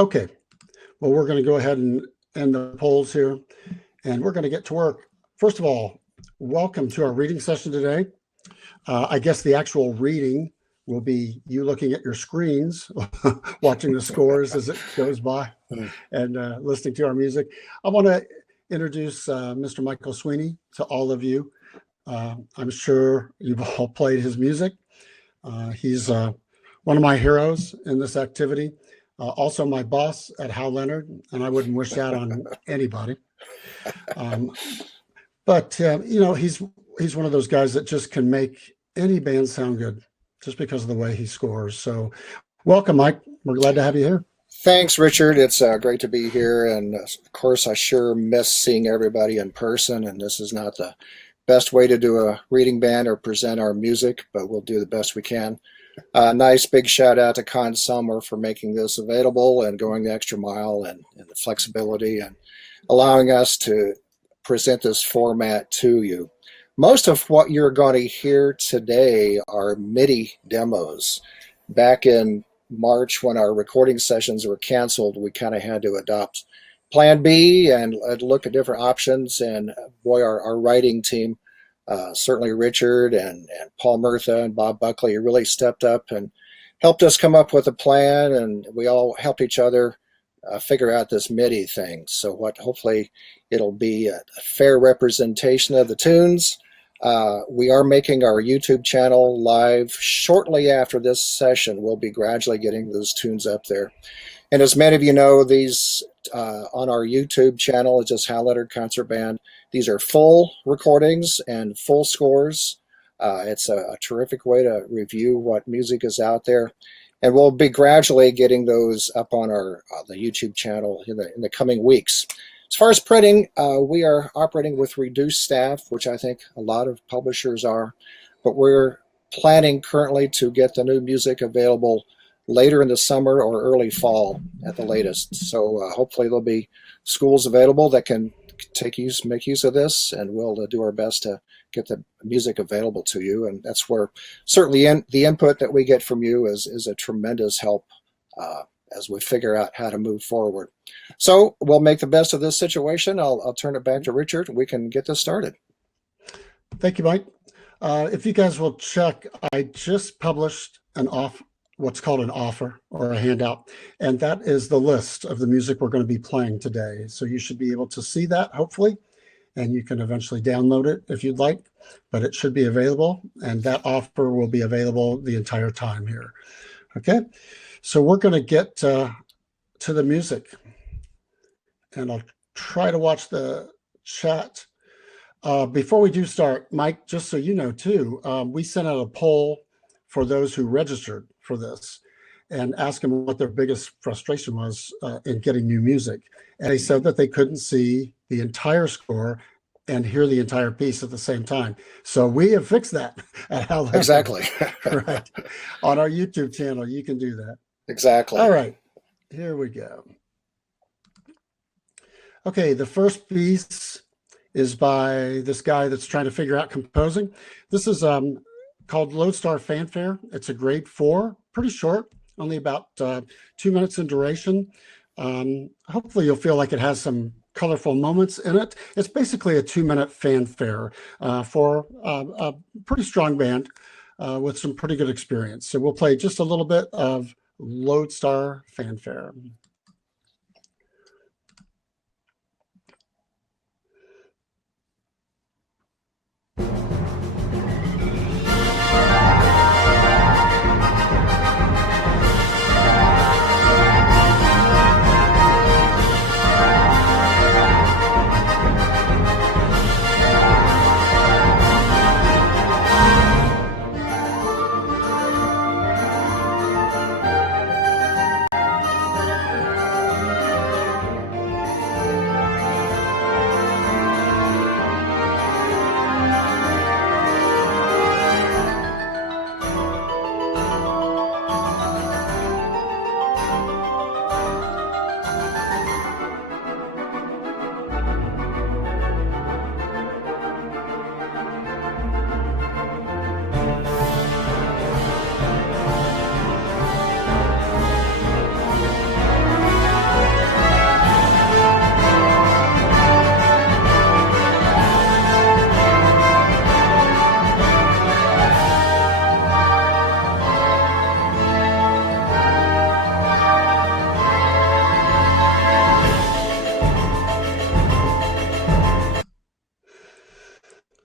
Okay, well, we're going to go ahead and end the polls here, and we're going to get to work. First of all, welcome to our reading session today. I guess the actual reading will be you looking at your screens, watching the scores as it goes by, and listening to our music. I want to introduce Mr. Michael Sweeny to all of you. I'm sure you've all played his music. He's one of my heroes in this activity. Also my boss at Hal Leonard, and I wouldn't wish that on anybody. But he's one of those guys that just can make any band sound good just because of the way he scores. So welcome, Mike. We're glad to have you here. Thanks, Richard. It's great to be here. And of course, I sure miss seeing everybody in person. And this is not the best way to do a reading band or present our music, but we'll do the best we can. Nice big shout out to Conn-Selmer for making this available and going the extra mile and the flexibility and allowing us to present this format to you. Most of what you're going to hear today are MIDI demos. Back in March, when our recording sessions were canceled, we kind of had to adopt Plan B and look at different options. And boy, our writing team, certainly Richard and Paul Murtha and Bob Buckley really stepped up and helped us come up with a plan, and we all helped each other figure out this MIDI thing. So hopefully it'll be a fair representation of the tunes. We are making our YouTube channel live shortly after this session. We'll be gradually getting those tunes up there. And as many of you know, these on our YouTube channel, it's just Hal Leonard Concert Band. These are full recordings and full scores. It's a terrific way to review what music is out there. And we'll be gradually getting those up on our the YouTube channel in the coming weeks. As far as printing, we are operating with reduced staff, which I think a lot of publishers are. But we're planning currently to get the new music available later in the summer or early fall at the latest. So hopefully there'll be schools available that can make use of this, and we'll do our best to get the music available to you. And that's where certainly the input that we get from you is a tremendous help as we figure out how to move forward. So we'll make the best of this situation. I'll turn it back to Richard. We can get this started. Thank you, Mike. If you guys will check, I just published what's called an offer or a handout, and that is the list of the music we're going to be playing today. So you should be able to see that, hopefully, and you can eventually download it if you'd like, but it should be available, and that offer will be available the entire time here. Okay, so we're going to get to the music, and I'll try to watch the chat. Before we do start, Mike, just so you know too, we sent out a poll for those who registered for this and asked them what their biggest frustration was in getting new music. And they said that they couldn't see the entire score and hear the entire piece at the same time. So we have fixed that at Hal Leonard. Exactly. Right. On our YouTube channel, you can do that. Exactly. All right, here we go. Okay, the first piece is by this guy that's trying to figure out composing. This is called Lodestar Fanfare. It's a grade 4, pretty short, only about 2 minutes in duration. Hopefully you'll feel like it has some colorful moments in it. It's basically a 2-minute fanfare for a pretty strong band with some pretty good experience. So we'll play just a little bit of Lodestar Fanfare.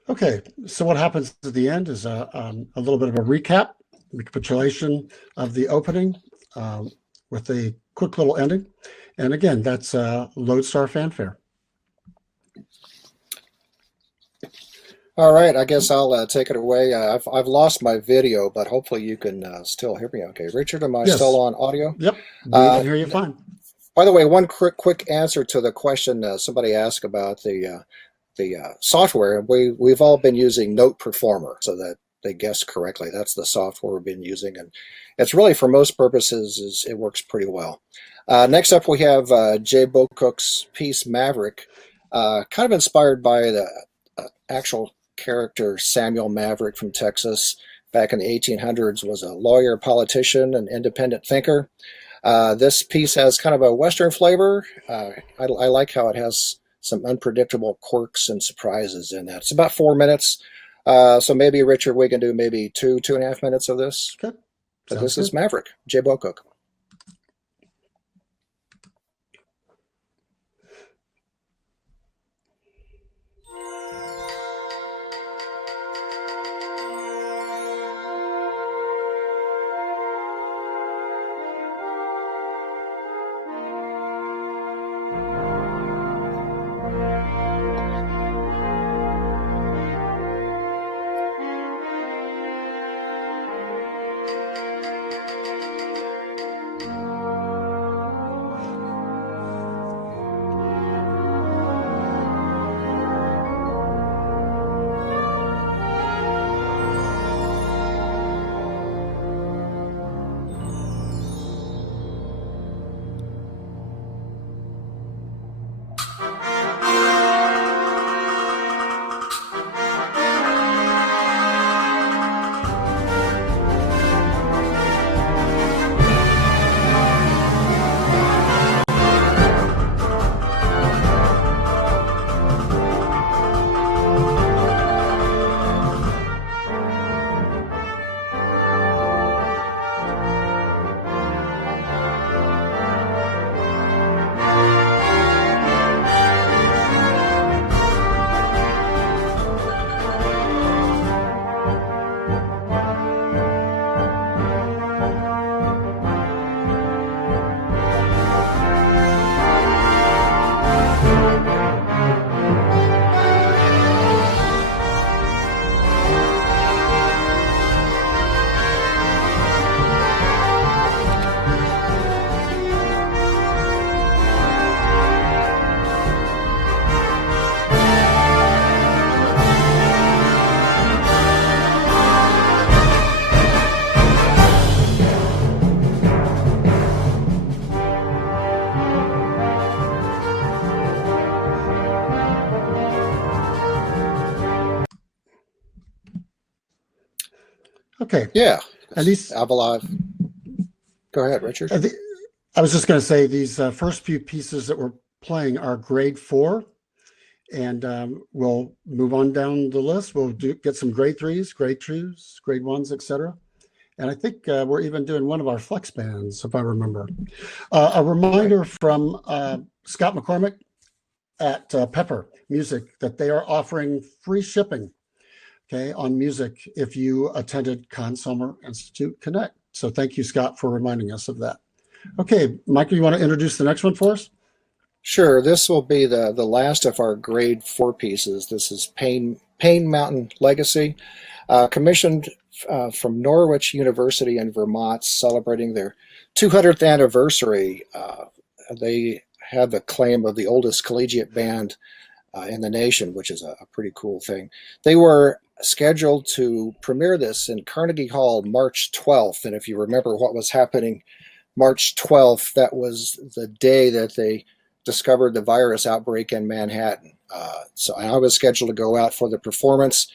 Okay, so what happens at the end is a little bit of a recapitulation of the opening with a quick little ending. And again, that's Lodestar Fanfare. All right, I guess I'll take it away. I've lost my video, but hopefully you can still hear me okay. Richard, am I still Yes. on audio? Yep. We Uh, can hear you fine. by the way, one quick answer to the question somebody asked about the software. We've all been using Note Performer, so that they guessed correctly. That's the software we've been using, and it's really for most purposes it works pretty well. Next up, we have Jay Bocook's piece Maverick, kind of inspired by the actual character Samuel Maverick from Texas. Back in the 1800s, was a lawyer, politician, and independent thinker. This piece has kind of a Western flavor. I like how it has some unpredictable quirks and surprises in that. It's about 4 minutes. So maybe, Richard, we can do maybe 2.5 minutes of this. Okay. But Sounds this is good. Maverick, Jay Bocook. Okay. Yeah, And these, Avalon. Go ahead, Richard. I, thi- I was just going to say these first few pieces that we're playing are grade 4. And we'll move on down the list. We'll get some grade 3s, grade 2s, grade 1s, etc. And I think we're even doing one of our flex bands, if I remember. A reminder from Scott McCormick at Pepper Music that they are offering free shipping, okay, on music if you attended Conn-Selmer Institute Connect. So thank you, Scott, for reminding us of that. Okay, Michael, you want to introduce the next one for us? Sure, this will be the last of our grade 4 pieces. This is Pain Mountain Legacy, commissioned from Norwich University in Vermont, celebrating their 200th anniversary. They have the claim of the oldest collegiate band in the nation, which is a pretty cool thing. They were scheduled to premiere this in Carnegie Hall March 12th, and if you remember what was happening March 12th, that was the day that they discovered the virus outbreak in Manhattan. So I was scheduled to go out for the performance,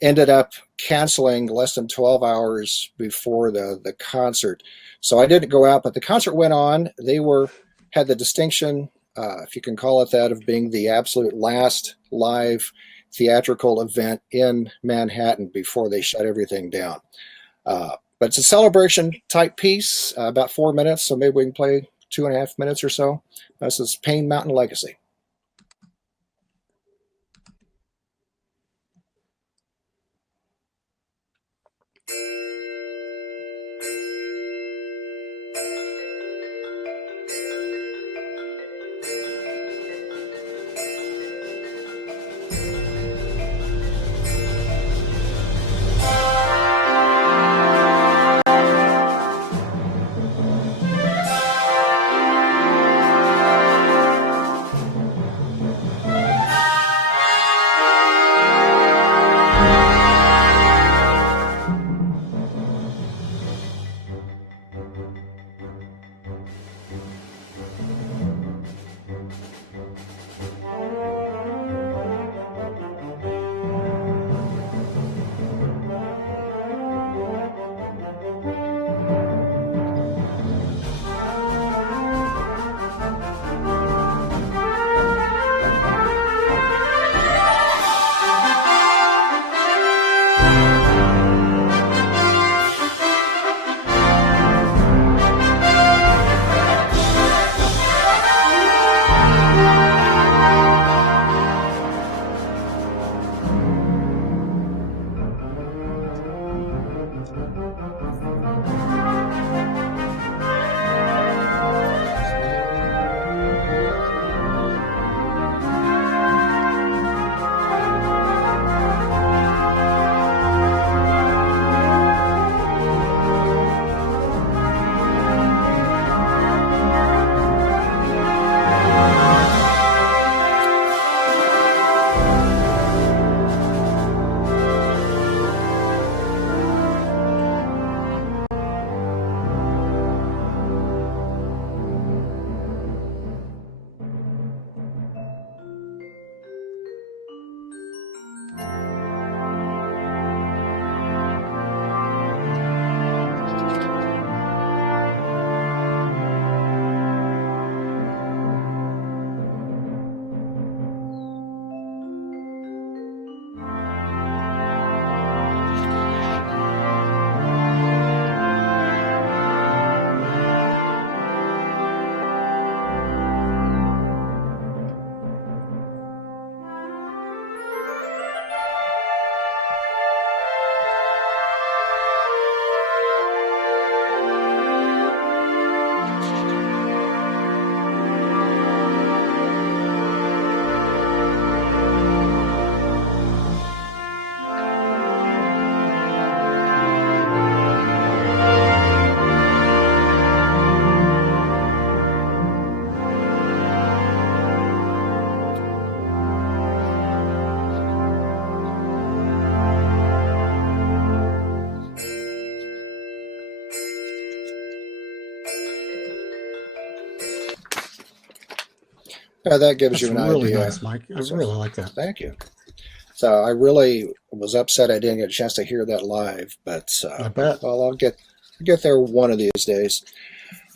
ended up canceling less than 12 hours before the concert. So I didn't go out, but the concert went on. They had the distinction, if you can call it that, of being the absolute last live theatrical event in Manhattan before they shut everything down. But it's a celebration type piece, about 4 minutes, so maybe we can play 2.5 minutes or so. This is Pain Mountain Legacy. Yeah, that gives That's you an really idea. nice, Mike. I So, really like that. thank you. So I really was upset I didn't get a chance to hear that live, but I bet. well, I'll get there one of these days.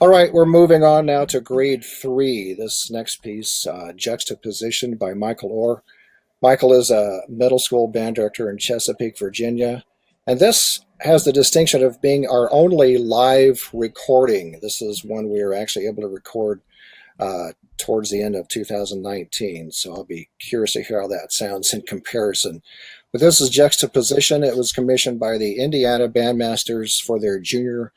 All right, we're moving on now to grade 3. This next piece, Juxtaposition by Michael Orr. Michael is a middle school band director in Chesapeake, Virginia. And this has the distinction of being our only live recording. This is one we were actually able to record towards the end of 2019. So I'll be curious to hear how that sounds in comparison. But this is Juxtaposition. It was commissioned by the Indiana Bandmasters for their junior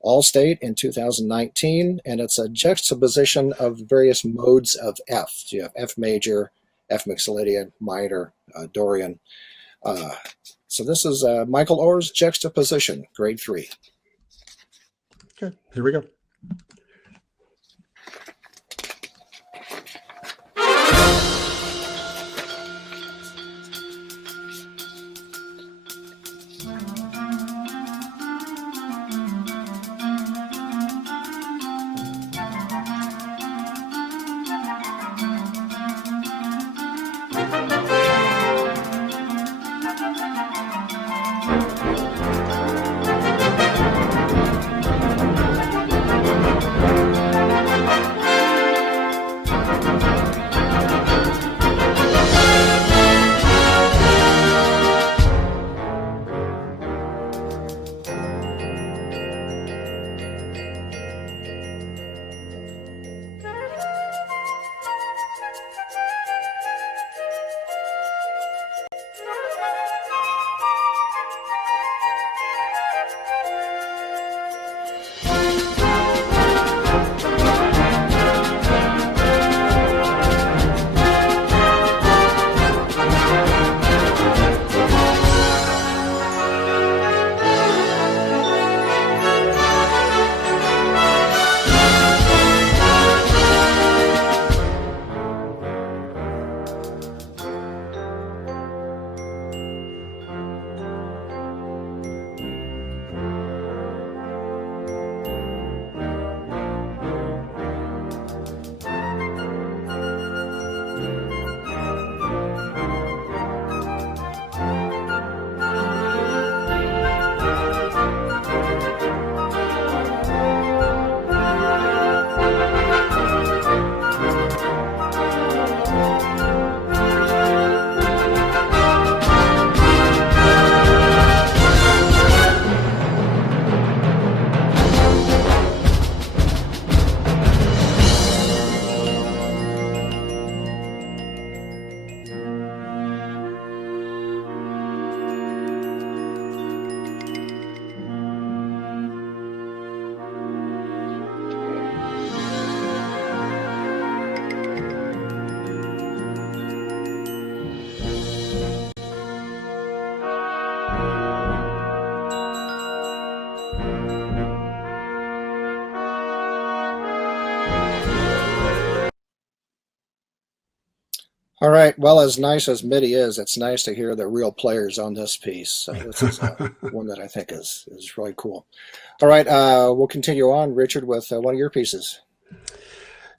All-State in 2019, and it's a juxtaposition of various modes of F. So you have F major, F mixolydian, minor, Dorian. So this is Michael Orr's Juxtaposition, grade 3. Okay, here we go. All right. Well, as nice as MIDI is, it's nice to hear the real players on this piece. So this is one that I think is really cool. All right. We'll continue on, Richard, with one of your pieces.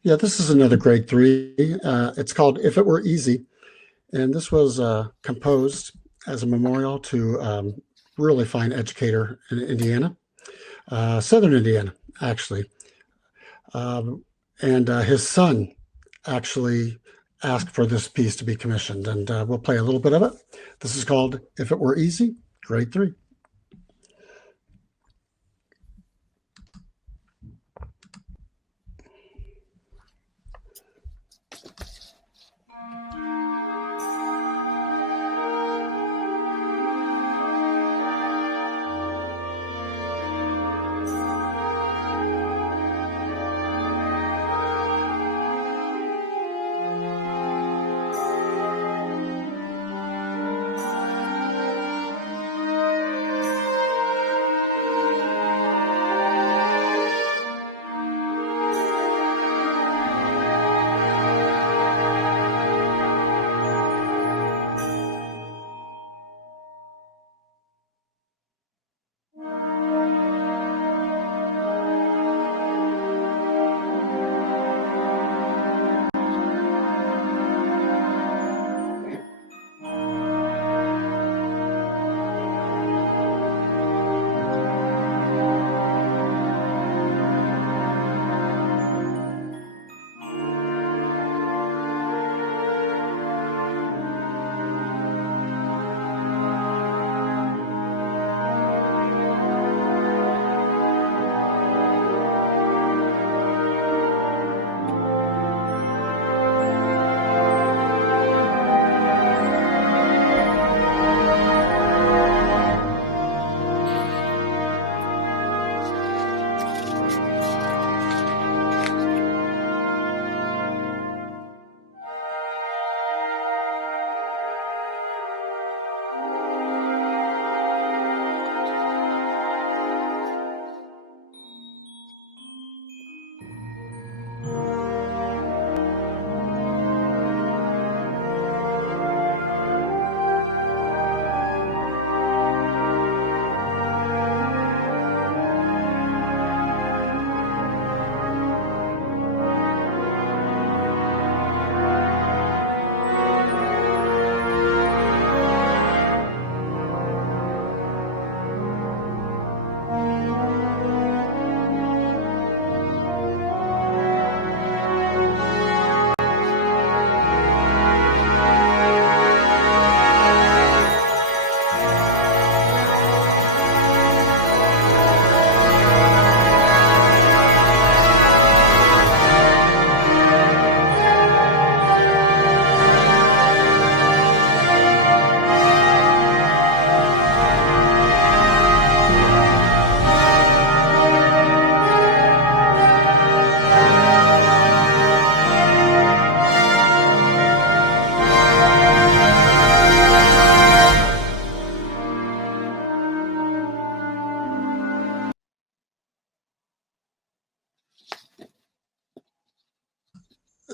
Yeah, this is another grade 3. It's called If It Were Easy. And this was composed as a memorial to really fine educator in Indiana, Southern Indiana, actually. And his son actually asked for this piece to be commissioned, and we'll play a little bit of it. This is called If It Were Easy, Grade 3.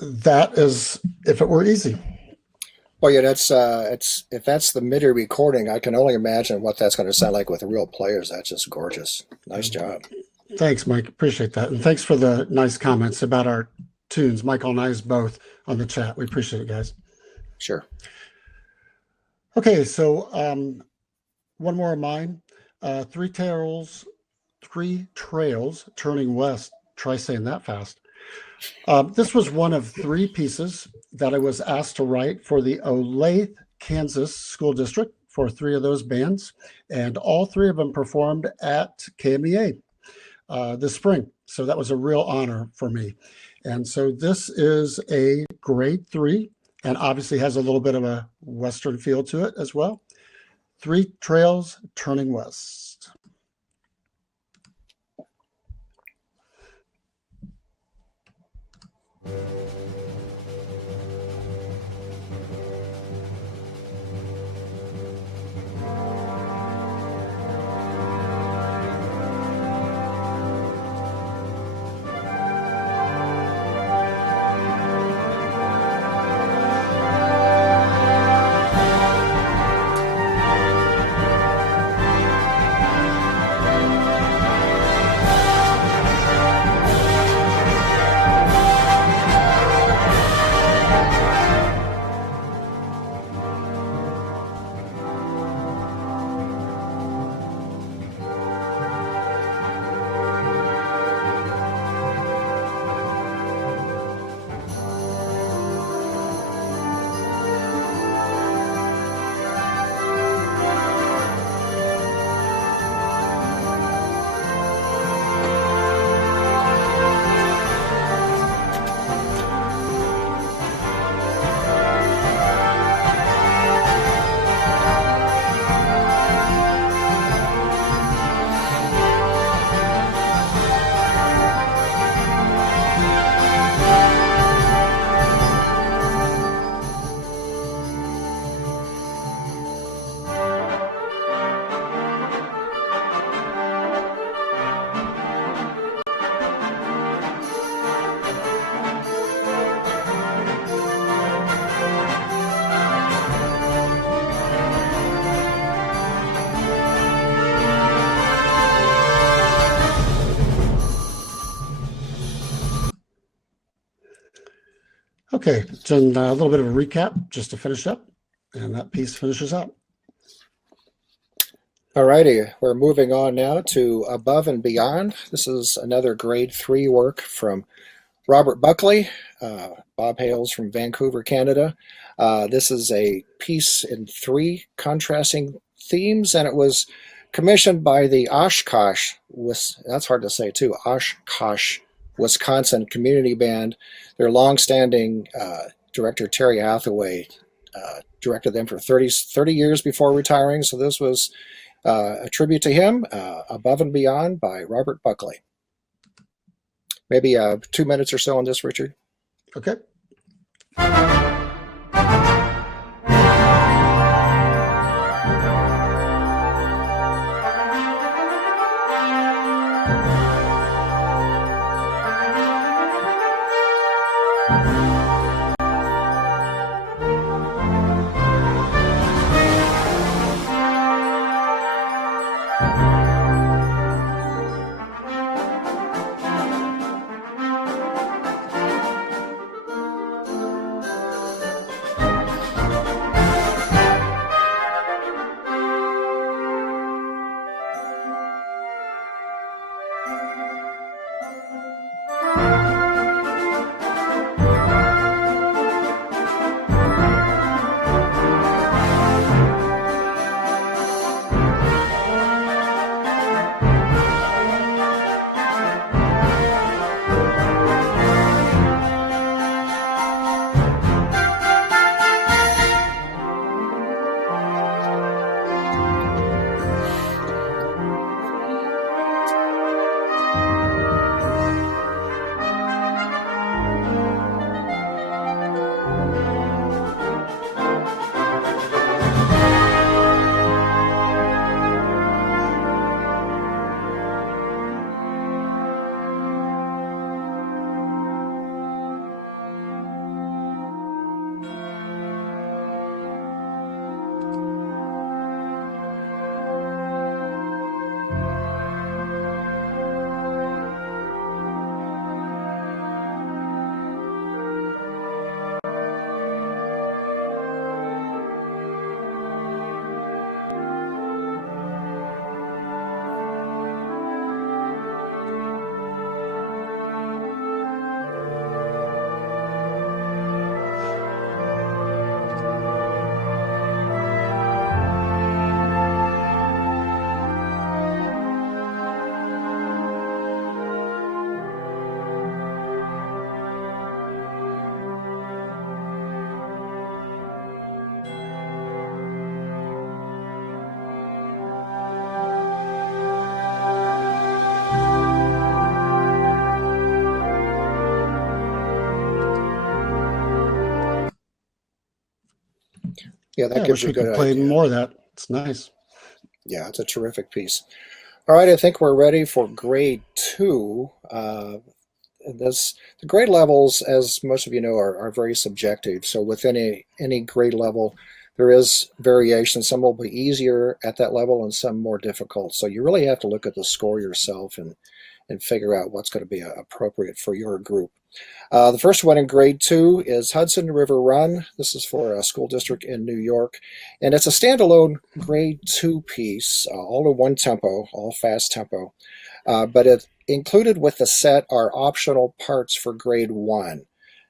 That is If It Were Easy. Well, yeah, it's if that's the MIDI recording, I can only imagine what that's going to sound like with the real players. That's just gorgeous. Nice job. Thanks, Mike. Appreciate that. And thanks for the nice comments about our tunes. Michael and I is both on the chat. We appreciate it, guys. Sure. Okay, so one more of mine. Three Trails Turning West. Try saying that fast. This was one of three pieces that I was asked to write for the Olathe, Kansas School District for three of those bands, and all three of them performed at KMEA this spring. So that was a real honor for me. And so this is a grade 3, and obviously has a little bit of a Western feel to it as well. Three Trails Turning West. Okay, then a little bit of a recap just to finish up, and that piece finishes up. Alrighty, we're moving on now to Above and Beyond. This is another grade 3 work from Robert Buckley. Bob hails from Vancouver, Canada. This is a piece in 3 contrasting themes, and it was commissioned by the Oshkosh, that's hard to say too, Oshkosh, Wisconsin Community Band. Their longstanding director, Terry Hathaway, directed them for 30 years before retiring, so this was a tribute to him, Above and Beyond by Robert Buckley. Maybe 2 minutes or so on this, Richard. Okay. Yeah, that I gives wish you a we could good play idea. more of that. It's nice. Yeah, it's a terrific piece. All right, I think we're ready for grade 2. The grade levels, as most of you know, are very subjective. So within any grade level, there is variation. Some will be easier at that level and some more difficult. So you really have to look at the score yourself and figure out what's going to be appropriate for your group. The first one in grade 2 is Hudson River Run. This is for a school district in New York. And it's a standalone grade 2 piece, all in one tempo, all fast tempo. But it included with the set are optional parts for grade 1.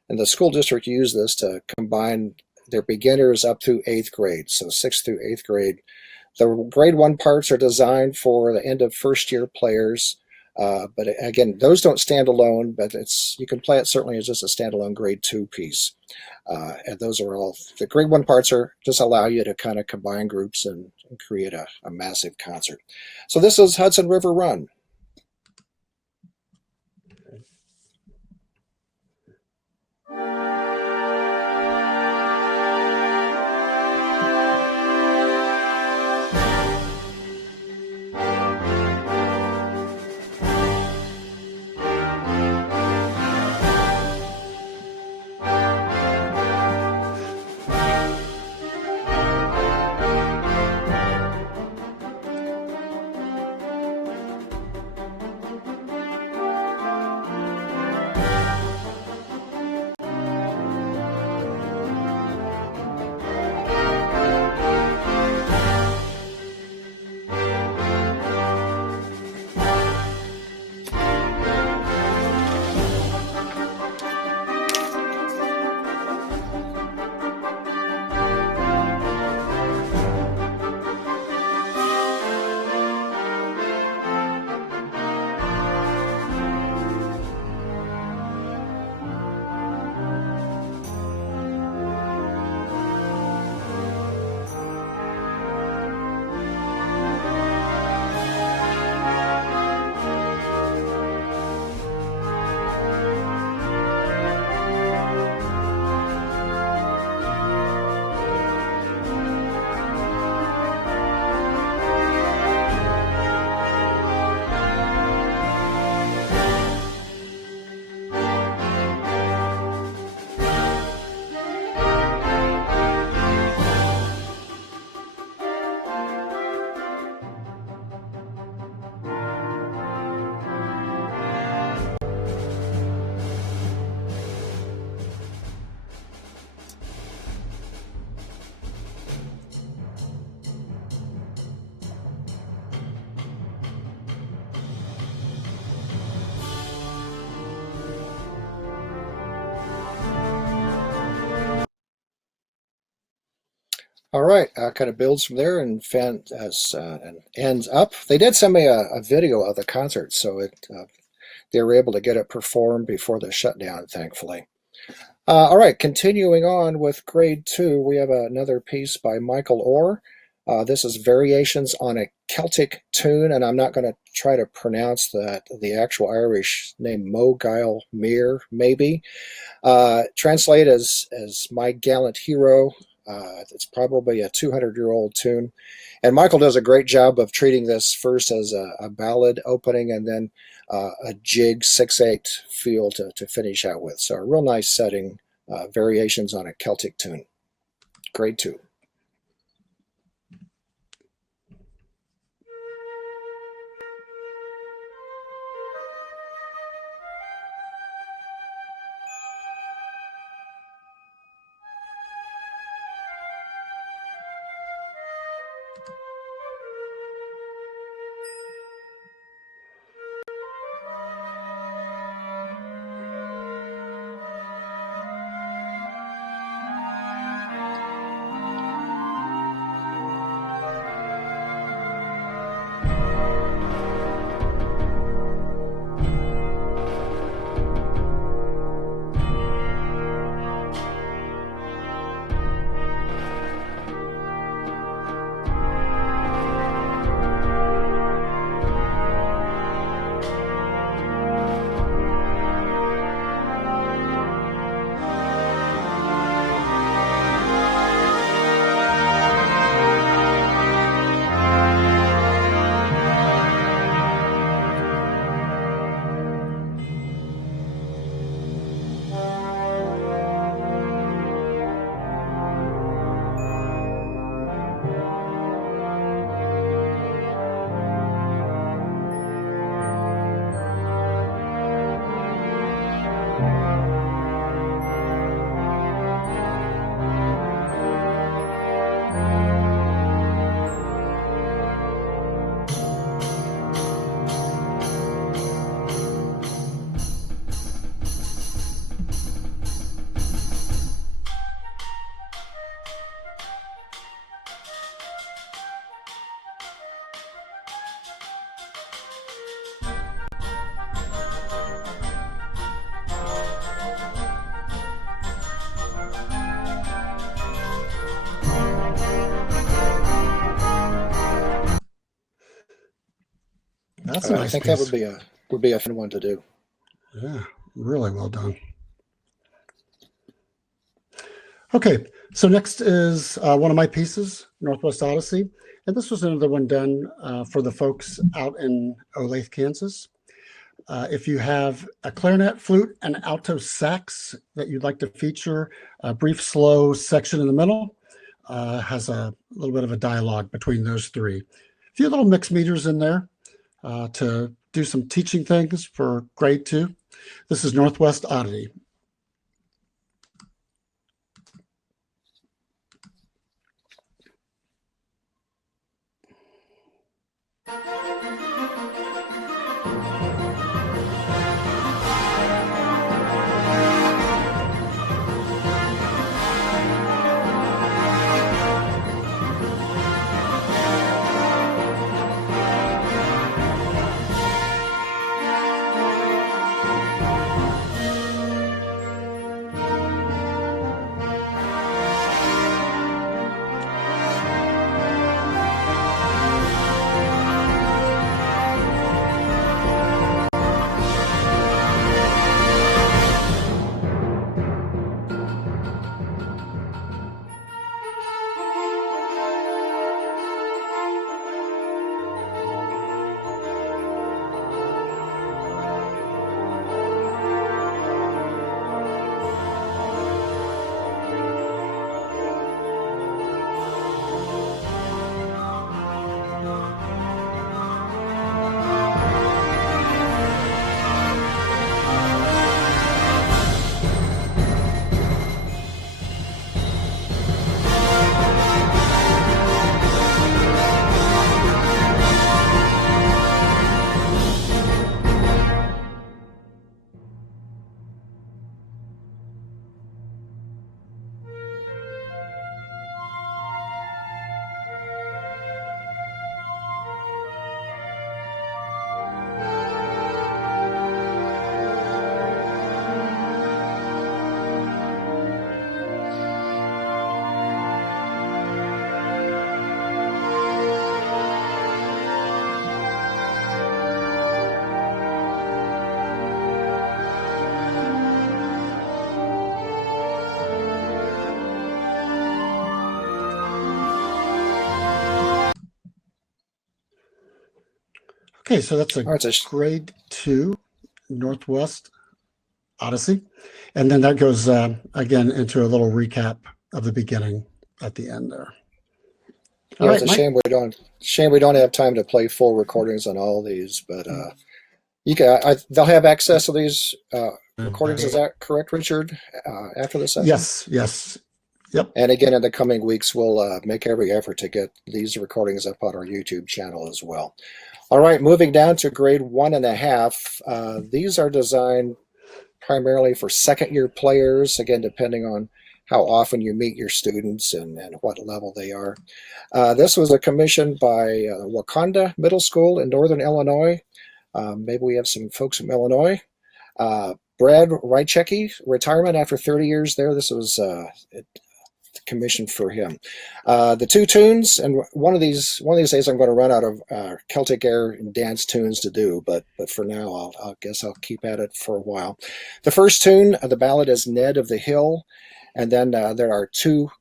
And the school district used this to combine their beginners up through 8th grade, so 6th through 8th grade. The grade 1 parts are designed for the end of first year players. But again, those don't stand alone, but you can play it certainly as just a standalone grade 2 piece. And those are all, the grade 1 parts just allow you to kind of combine groups and create a massive concert. So this is Hudson River Run. right, kind of builds from there and and ends up. They did send me a video of the concert, so they were able to get it performed before the shutdown, thankfully. All right, continuing on with grade 2, we have another piece by Michael Orr. This is Variations on a Celtic Tune, and I'm not going to try to pronounce the actual Irish name, Mo Gael Mir, maybe. Translate as My Gallant Hero. It's probably a 200-year-old tune. And Michael does a great job of treating this first as a ballad opening and then a jig 6/8 feel to finish out with. So a real nice setting, Variations on a Celtic Tune. Grade 2. That's a nice I think piece. that would be a fun one to do. Yeah, really well done. Okay, so next is one of my pieces, Northwest Odyssey. And this was another one done for the folks out in Olathe, Kansas. If you have a clarinet, flute, and alto sax that you'd like to feature, a brief, slow section in the middle has a little bit of a dialogue between those three. A few little mixed meters in there to do some teaching things for grade 2. This is Northwest Odyssey. Okay, so that's a All right, so grade 2 Northwest Odyssey. And then that goes again into a little recap of the beginning at the end there. All yeah, it's right, a Mike. shame we don't have time to play full recordings on all these, but you can. They'll have access to these recordings. Is that correct, Richard? After the session. Yes, yes. Yep. And again, in the coming weeks, we'll make every effort to get these recordings up on our YouTube channel as well. All right, moving down to grade 1.5. These are designed primarily for second-year players, again, depending on how often you meet your students and what level they are. This was a commission by Wakanda Middle School in Northern Illinois. Maybe we have some folks from Illinois. Brad Rychecki, retirement after 30 years there. This was commissioned for him. The two tunes, and one of these days I'm going to run out of Celtic air and dance tunes to do, but for now I guess I'll keep at it for a while. The first tune, the ballad, is Ned of the Hill, and then there are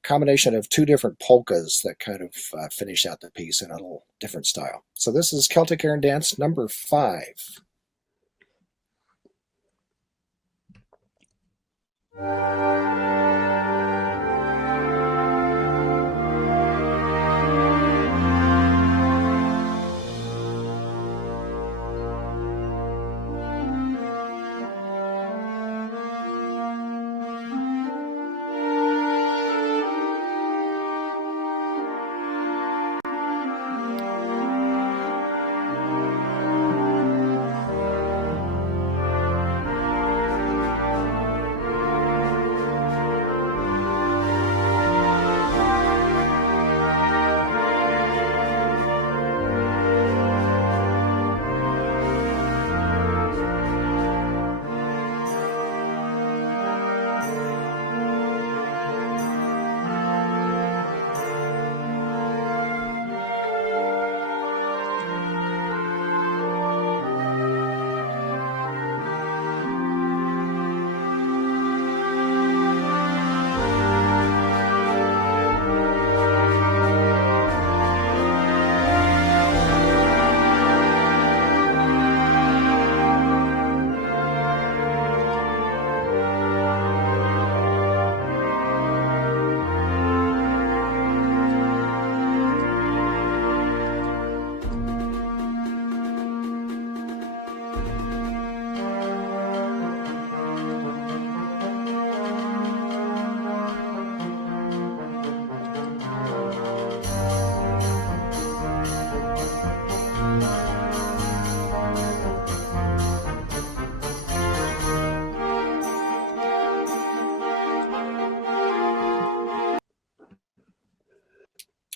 combination of two different polkas that kind of finish out the piece in a little different style. So this is Celtic air and dance number 5.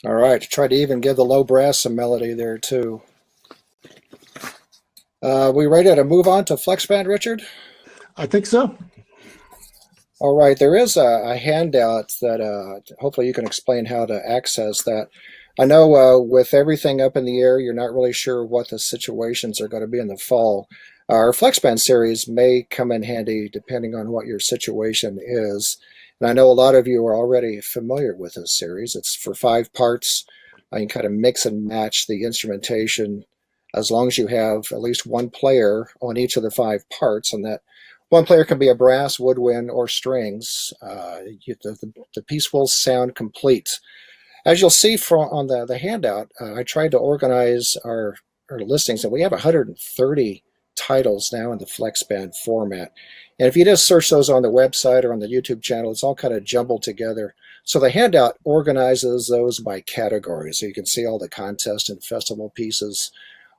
All right, try to even give the low brass some melody there too. We ready to move on to flex band, Richard? I think so. All right, there is a handout that hopefully you can explain how to access that. I know with everything up in the air, you're not really sure what the situations are going to be in the fall. Our flex band series may come in handy depending on what your situation is. And I know a lot of you are already familiar with this series. It's for 5 parts. You can kind of mix and match the instrumentation as long as you have at least one player on each of the 5 parts, and that one player can be a brass, woodwind, or strings. The piece will sound complete. As you'll see on the handout, I tried to organize our listings, and we have 130 titles now in the flex band format. And if you just search those on the website or on the YouTube channel, it's all kind of jumbled together. So the handout organizes those by category, so you can see all the contest and festival pieces,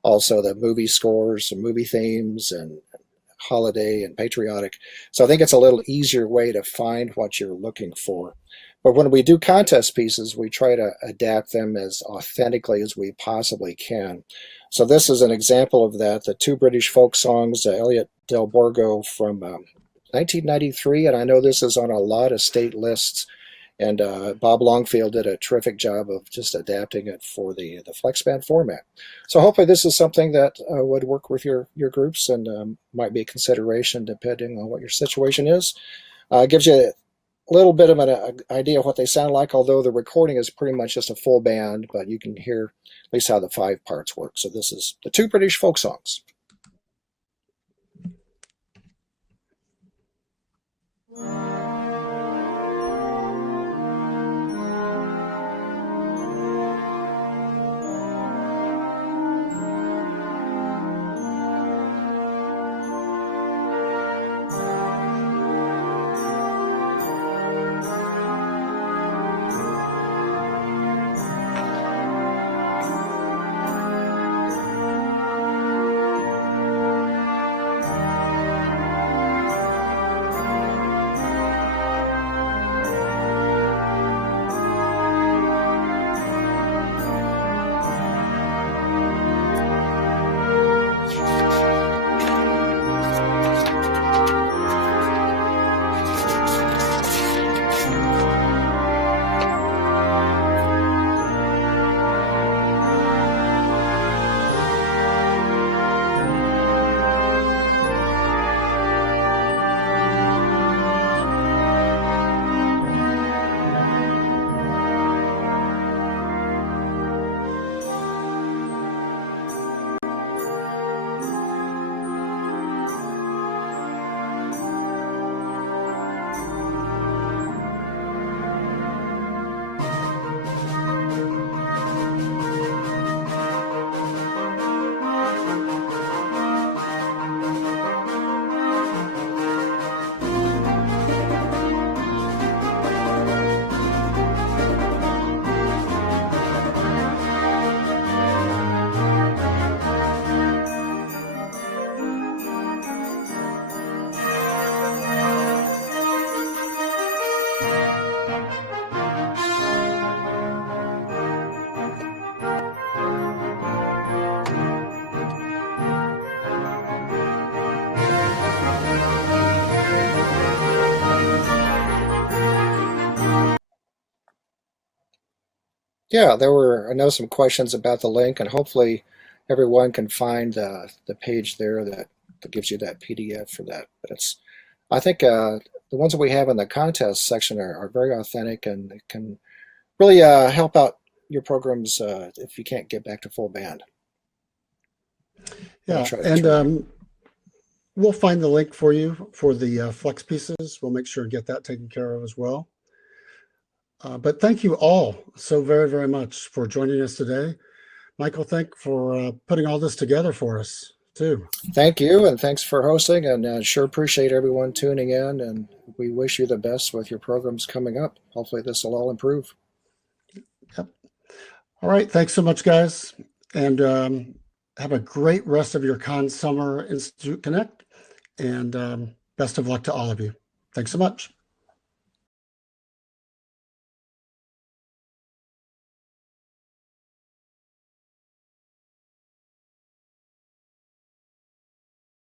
also the movie scores and movie themes and holiday and patriotic. So I think it's a little easier way to find what you're looking for. But when we do contest pieces, we try to adapt them as authentically as we possibly can. So this is an example of that. The 2 British folk songs, Elliot Del Borgo from 1993, and I know this is on a lot of state lists. And Bob Longfield did a terrific job of just adapting it for the flex band format. So hopefully this is something that would work with your groups and might be a consideration depending on what your situation is. It gives you little bit of an idea of what they sound like, although the recording is pretty much just a full band, but you can hear at least how the 5 parts work. So this is the 2 British folk songs. Yeah, there were, I know, some questions about the link, and hopefully everyone can find the page there that gives you that PDF for that. But I think the ones that we have in the contest section are very authentic, and it can really help out your programs if you can't get back to full band. Yeah, and we'll find the link for you for the flex pieces. We'll make sure to get that taken care of as well. But thank you all so very, very much for joining us today. Michael, thank for putting all this together for us too. Thank you, and thanks for hosting, and sure appreciate everyone tuning in, and we wish you the best with your programs coming up. Hopefully this will all improve. Yep. All right, thanks so much, guys, and have a great rest of your Conn-Selmer Institute Connect, and best of luck to all of you. Thanks so much.